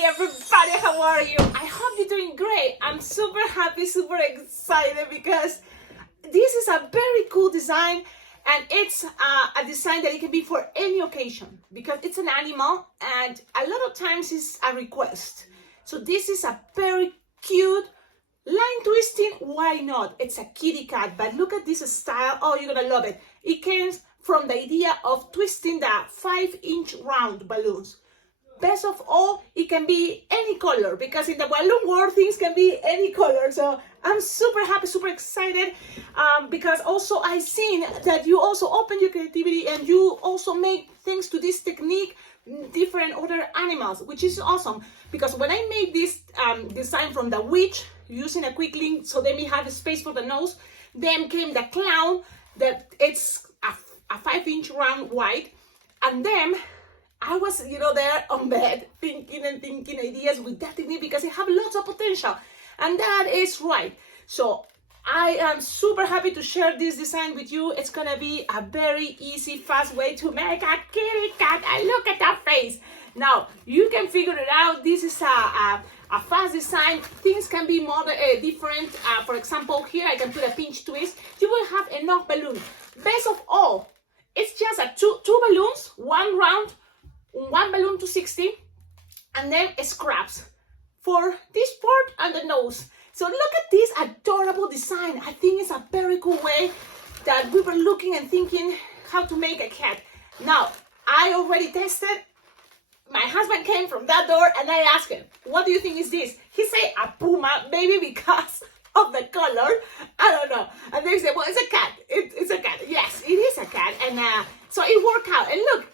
Hey everybody, how are you? I hope you're doing great. I'm super happy, super excited because this is a very cool design, and it's a design that it can be for any occasion because it's an animal and a lot of times it's a request. So this is a very cute line twisting. Why not? It's a kitty cat, but look at this style. Oh, you're gonna love it. It came from the idea of twisting the 5-inch round balloons. Best of all, it can be any color because in the balloon world things can be any color. So I'm super happy, super excited because also I've seen that you also open your creativity and you also make things to this technique different other animals, which is awesome. Because when I made this design from the witch using a quick link so then we have a space for the nose, then came the clown that it's a 5-inch round wide, and then I was, there on bed thinking ideas with that technique because it have lots of potential, and that is right. So I am super happy to share this design with you. It's gonna be a very easy, fast way to make a kitty cat. And look at that face. Now you can figure it out. This is a fast design. Things can be more different. For example, here I can put a pinch twist. You will have enough balloon. Best of all, it's just a two balloons, one round. One balloon to 60, and then scraps for this part and the nose. So look at this adorable design. I think it's a very cool way that we were looking and thinking how to make a cat. Now, I already tested. My husband came from that door and I asked him, what do you think is this? He said a puma, maybe because of the color. I don't know. And they said, well, it's a cat. It's a cat. Yes, it is a cat. And so it worked out. And look,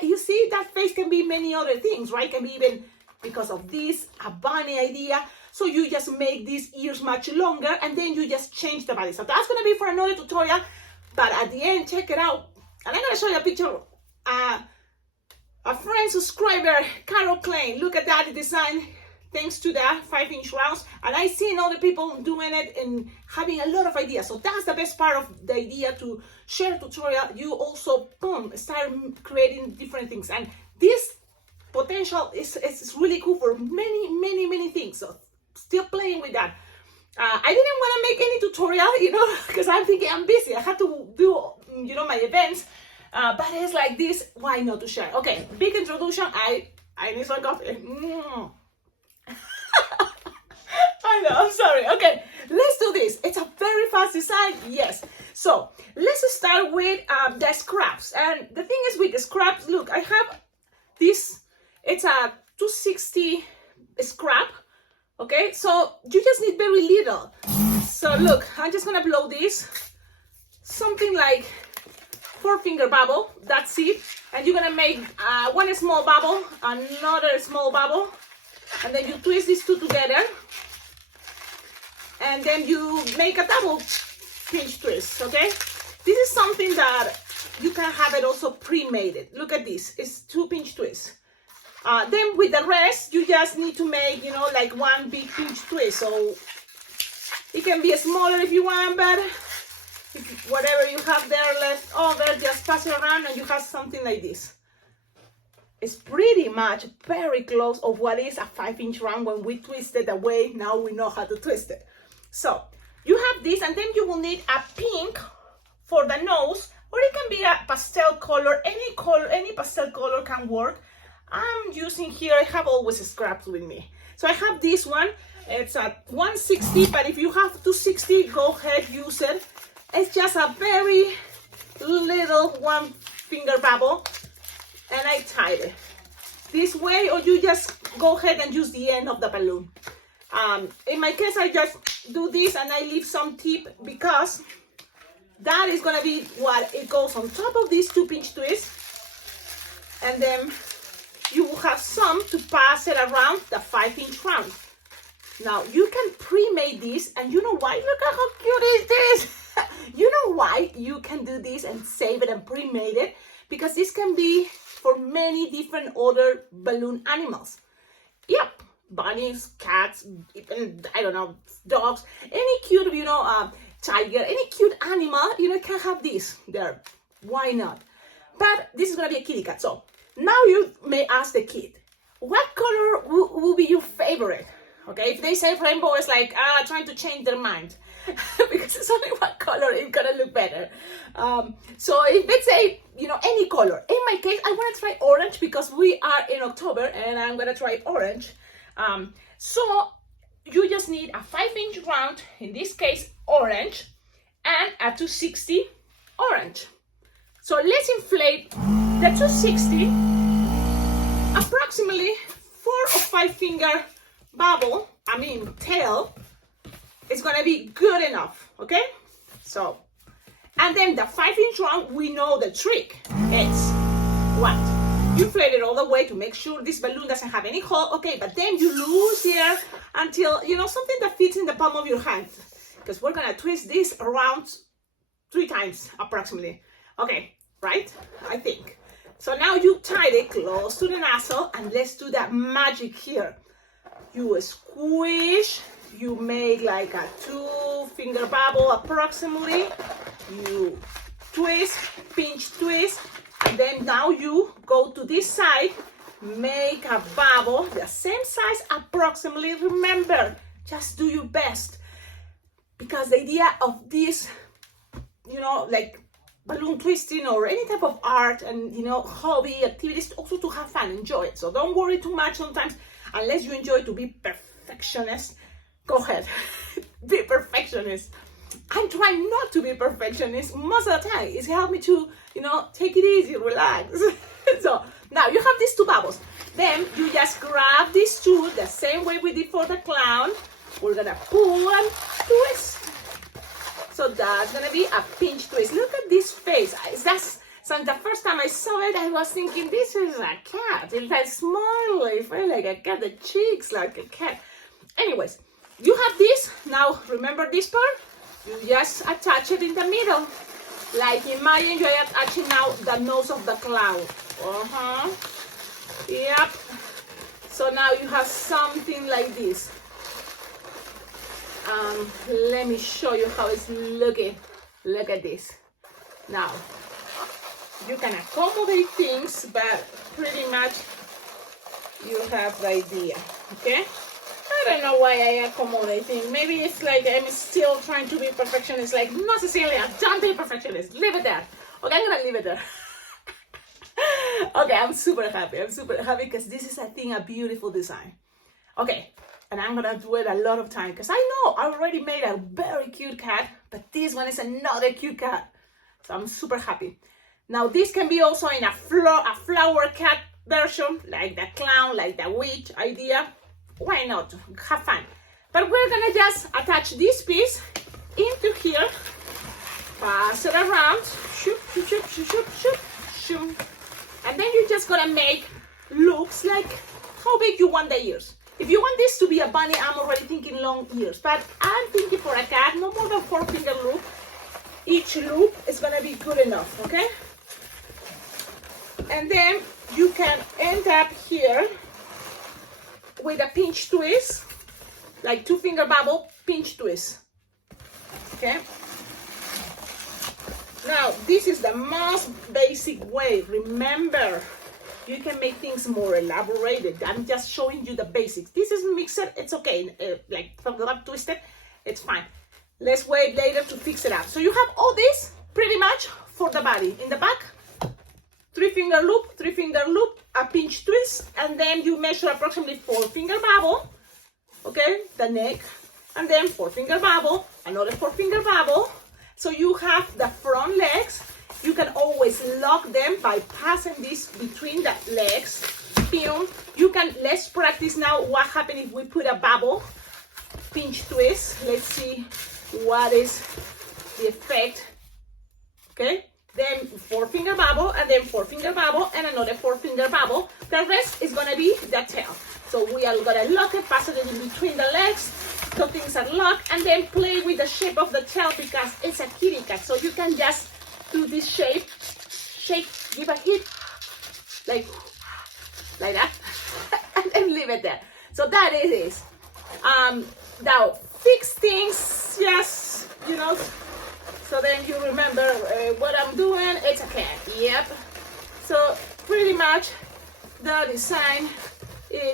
you see that face can be many other things, right? Can be even because of this, a bunny idea. So you just make these ears much longer and then you just change the body. So that's going to be for another tutorial. But at the end, check it out. And I'm going to show you a picture. A friend subscriber, Carol Klein. Look at that design. Thanks to the 5-inch rounds. And I've seen other people doing it and having a lot of ideas. So that's the best part of the idea to share tutorial. You also, start creating different things. And this potential is really cool for many things. So still playing with that. I didn't want to make any tutorial, because I'm thinking I'm busy. I have to do, my events. But it's like this, why not to share? Okay, big introduction. I need some coffee. I know, I'm sorry. Okay, let's do this. It's a very fast design, yes. So let's start with the scraps. And the thing is with the scraps, look, I have this. It's a 260 scrap. Okay, so you just need very little. So look, I'm just gonna blow this. Something like 4-finger bubble. That's it. And you're gonna make one small bubble, another small bubble. And then you twist these two together. And then you make a double pinch twist, okay? This is something that you can have it also pre-made. Look at this, it's 2 pinch twists. Then with the rest, you just need to make, like one big pinch twist. So it can be smaller if you want, but whatever you have there left over, just pass it around and you have something like this. It's pretty much very close of what is a 5-inch round when we twisted away. Now we know how to twist it. So you have this, and then you will need a pink for the nose, or it can be a pastel color. Any pastel color can work. I'm using here, I have always scraps with me. So I have this one. It's a 160, but if you have 260, go ahead, use it. It's just a very little 1-finger bubble. And I tied it this way, or you just go ahead and use the end of the balloon. In my case, I just do this and I leave some tip because that is gonna be what it goes on top of these 2 pinch twists. And then you will have some to pass it around the 5-inch round. Now you can pre-make this, and you know why? Look at how cute is this. You know why you can do this and save it and pre-made it? Because this can be for many different other balloon animals. Yep, bunnies, cats, even, I don't know, dogs, any cute, tiger, any cute animal, can have this there. Why not? But this is gonna be a kitty cat. So now you may ask the kid, what color will be your favorite? Okay, if they say rainbow, it's like trying to change their mind because it's only one color, it's gonna look better. So if they say, you know, any color, in my case, I want to try orange because we are in October and I'm gonna try orange. So you just need a 5-inch round, in this case, orange, and a 260 orange. So let's inflate the 260, approximately 4 or 5 finger bubble, tail, is gonna be good enough, okay? So, and then the 5-inch round, we know the trick is what? You inflate it all the way to make sure this balloon doesn't have any hole, okay? But then you lose here until, you know, something that fits in the palm of your hand, because we're gonna twist this around 3 times approximately. Okay, right? I think. So now you tie it close to the nozzle, and let's do that magic here. You squish, you make like a 2-finger bubble approximately. You twist, pinch, twist, and then now you go to this side, make a bubble the same size approximately. Remember, just do your best, because the idea of this, you know, like balloon twisting or any type of art and, you know, hobby activities, also to have fun, enjoy it. So don't worry too much sometimes, unless you enjoy to be perfectionist. Go ahead, be perfectionist. I'm trying not to be perfectionist most of the time. It's helped me to, you know, take it easy, relax. So now you have these 2 bubbles. Then you just grab these 2 the same way we did for the clown. We're gonna pull and twist. So that's gonna be a pinch twist. Look at this face. That's so the first time I saw it, I was thinking this is a cat. It had smile, it felt like a cat, the cheeks like a cat. Anyways, you have this. Now remember this part? You just attach it in the middle. Like imagine you're attaching now the nose of the clown. Yep. So now you have something like this. Let me show you how it's looking. Look at this. Now, you can accommodate things, but pretty much you have the idea, okay? I don't know why I accommodate things. Maybe it's like I'm still trying to be perfectionist. Like, no, Cecilia, don't be perfectionist. Leave it there. Okay, I'm gonna leave it there. Okay, I'm super happy. I'm super happy because this is, I think, a beautiful design. Okay, and I'm gonna do it a lot of time because I know I already made a very cute cat, but this one is another cute cat. So I'm super happy. Now this can be also in a flower cat version, like the clown, like the witch idea. Why not? Have fun. But we're gonna just attach this piece into here, pass it around, shoop, shoop, shoop, shoop, shoop, shoop, shoop. And then you're just gonna make loops like how big you want the ears. If you want this to be a bunny, I'm already thinking long ears, but I'm thinking for a cat, no more than 4-finger loop. Each loop is gonna be good enough, okay? And then you can end up here with a pinch twist, like 2-finger bubble, pinch twist, okay? Now, this is the most basic way. Remember, you can make things more elaborated. I'm just showing you the basics. This is mixed, it's okay. Like, twisted, it's fine. Let's wait later to fix it up. So you have all this pretty much for the body. In the back, 3-finger loop, 3-finger loop, a pinch twist, and then you measure approximately 4-finger bubble, okay, the neck, and then 4-finger bubble, another 4-finger bubble. So you have the front legs. You can always lock them by passing this between the legs. You can, let's practice now what happens if we put a bubble, pinch twist. Let's see what is the effect, okay? Then 4-finger bubble, and then 4-finger bubble, and another 4-finger bubble. The rest is gonna be the tail. So we are gonna lock it, pass it in between the legs, so things are locked, and then play with the shape of the tail because it's a kitty cat. So you can just do this shape, shake, give a hit, like that, and then leave it there. So that it is. Now fix things, yes, you know. So then you remember what I'm doing. It's a cat. Yep. So pretty much the design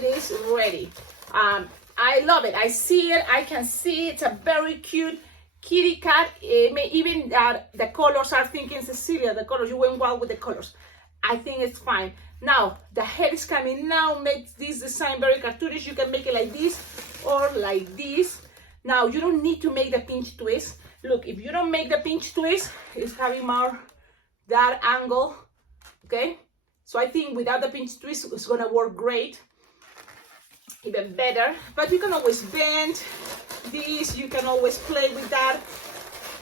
it is ready. I love it. I see it. I can see it's a very cute kitty cat. Even the colors are thinking, Cecilia, the colors, you went wild with the colors. I think it's fine. Now, the head is coming now, makes this design very cartoonish. You can make it like this or like this. Now, you don't need to make the pinch twist. Look, if you don't make the pinch twist, it's having more that angle, okay? So I think without the pinch twist, it's gonna work great, even better. But you can always bend this, you can always play with that.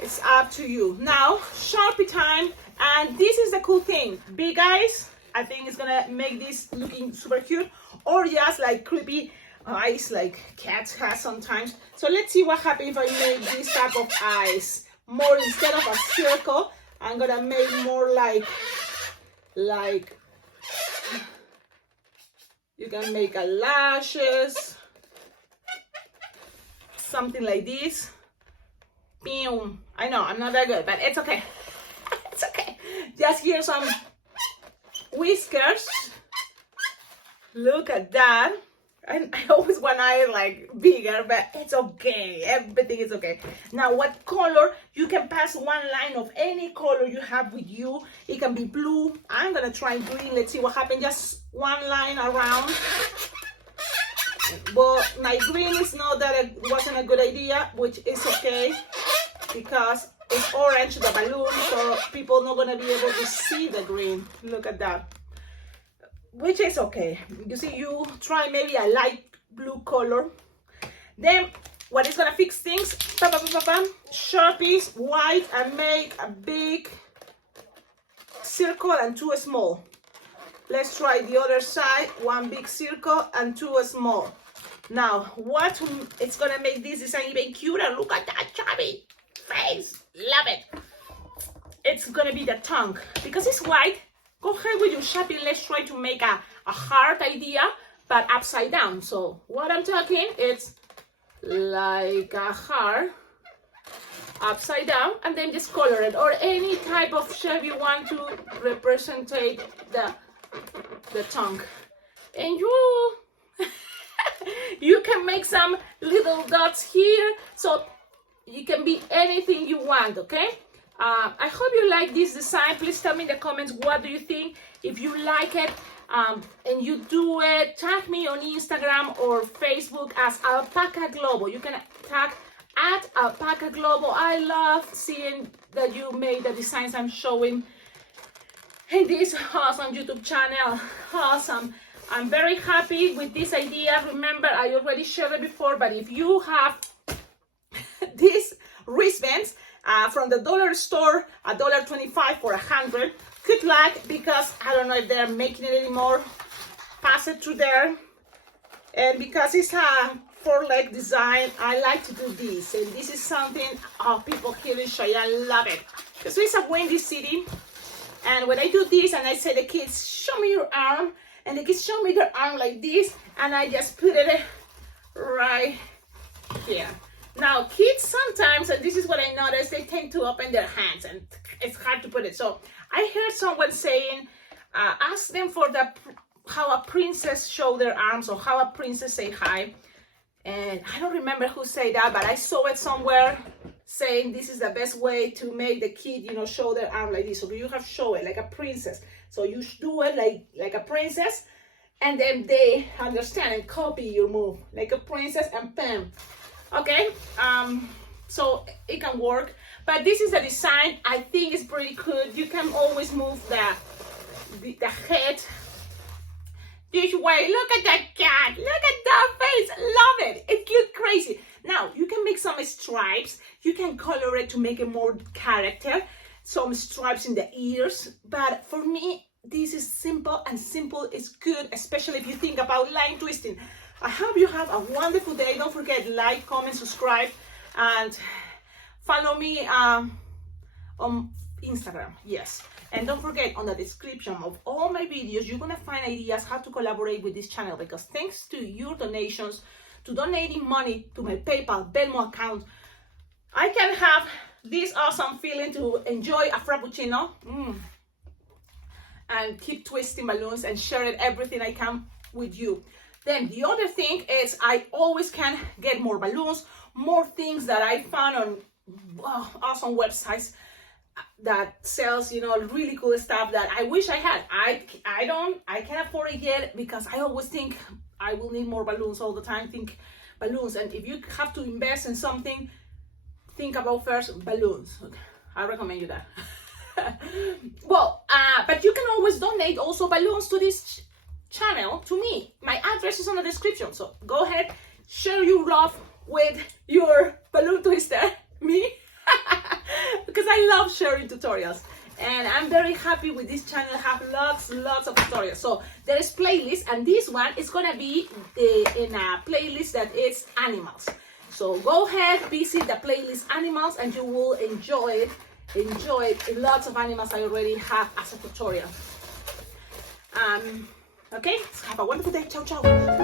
It's up to you. Now, Sharpie time, and this is the cool thing. Big eyes, I think it's gonna make this looking super cute, or just like creepy eyes like cats have sometimes. So let's see what happens if I make this type of eyes. More, instead of a circle, I'm gonna make more like you can make a lashes, something like this. Boom. I know I'm not that good, but it's okay. It's okay. Just here some whiskers. Look at that. And I always want eye like bigger, but it's okay. Everything is okay. Now, what color? You can pass one line of any color you have with you. It can be blue. I'm gonna try green. Let's see what happens. Just one line around. But my green is not that it wasn't a good idea, which is okay because it's orange, the balloon, so people not gonna be able to see the green. Look at that. Which is okay. You see, you try maybe a light blue color. Then what is gonna fix things? Sharpies, white, and make a big circle and two small. Let's try the other side. One big circle and two small. Now, what it's gonna make this design even cuter? Look at that chubby face. Love it. It's gonna be the tongue because it's white. Go ahead with your shopping. Let's try to make a heart idea, but upside down. So what I'm talking, it's like a heart upside down, and then just color it, or any type of shape you want to represent the tongue. And you can make some little dots here, so you can be anything you want, okay? I hope you like this design. Please tell me in the comments, what do you think? If you like it and you do it, tag me on Instagram or Facebook as Alpacaglobo. You can tag at Alpacaglobo. I love seeing that you made the designs I'm showing in this awesome YouTube channel. Awesome. I'm very happy with this idea. Remember, I already shared it before, but if you have these wristbands, from the dollar store, $1.25 for 100. Good luck, because I don't know if they're making it anymore. Pass it through there. And because it's a 4-leg design, I like to do this. And this is something people here in Cheyenne love it. Because it's a windy city. And when I do this and I say to the kids, show me your arm. And the kids show me their arm like this. And I just put it right here. Now, kids sometimes, and this is what I noticed, they tend to open their hands, and it's hard to put it. So I heard someone saying, ask them for how a princess show their arms, or how a princess say hi. And I don't remember who said that, but I saw it somewhere saying this is the best way to make the kid, show their arm like this. So you have to show it like a princess. So you do it like a princess, and then they understand and copy your move like a princess, and bam. Okay, so it can work, but this is a design. I think it's pretty good. You can always move the head this way. Look at that cat. Look at that face. Love it. It looks crazy. Now, you can make some stripes. You can color it to make it more character. Some stripes in the ears. But for me, this is simple, and simple is good, especially if you think about line twisting. I hope you have a wonderful day. Don't forget, like, comment, subscribe, and follow me on Instagram. Yes. And don't forget, on the description of all my videos, you're going to find ideas how to collaborate with this channel, because thanks to your donations, to donating money to my PayPal, Venmo account, I can have this awesome feeling to enjoy a Frappuccino and keep twisting balloons and sharing everything I can with you. Then the other thing is I always can get more balloons, more things that I found on awesome websites that sells, you know, really cool stuff that I wish I had. I can't afford it yet because I always think I will need more balloons all the time. Think balloons, and if you have to invest in something, think about first balloons. I recommend you that. Well, but you can always donate also balloons to this channel to me. My address is on the description, so go ahead, share your love with your balloon twister, me, because I love sharing tutorials, and I'm very happy with this channel. I have lots of tutorials. So there is playlist, and this one is gonna be in a playlist that is animals. So go ahead, visit the playlist animals, and you will enjoy lots of animals I already have as a tutorial. Okay, have a wonderful day. Ciao, ciao.